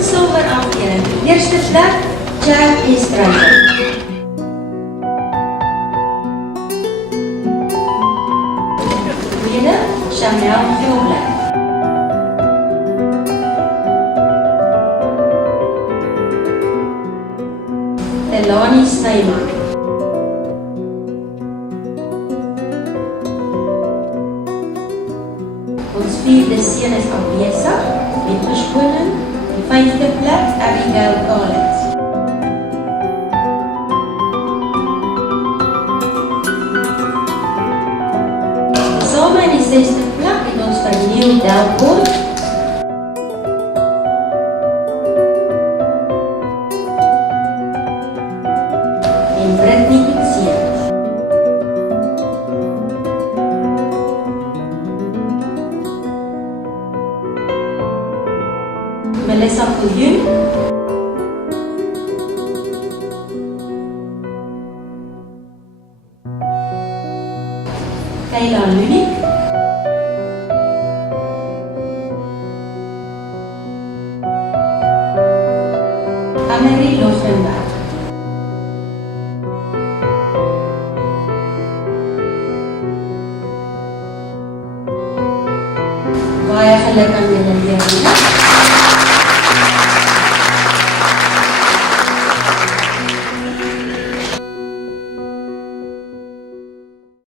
silwer afdeling. Eerste plek, Chad Estreiter. Tweede, Chanel Geelblik. Elani Snyman. Ons vierde seun is afwesig met verskoning. Die vijfde plek, Abigail Collins. Samen in die zesde plek het ons vernieuw Delpoort. En Brittany Kutsie. Melissa Viljoen. Kayla Lunik. Annerie Logenberg. Baie geluk aan julle leerders.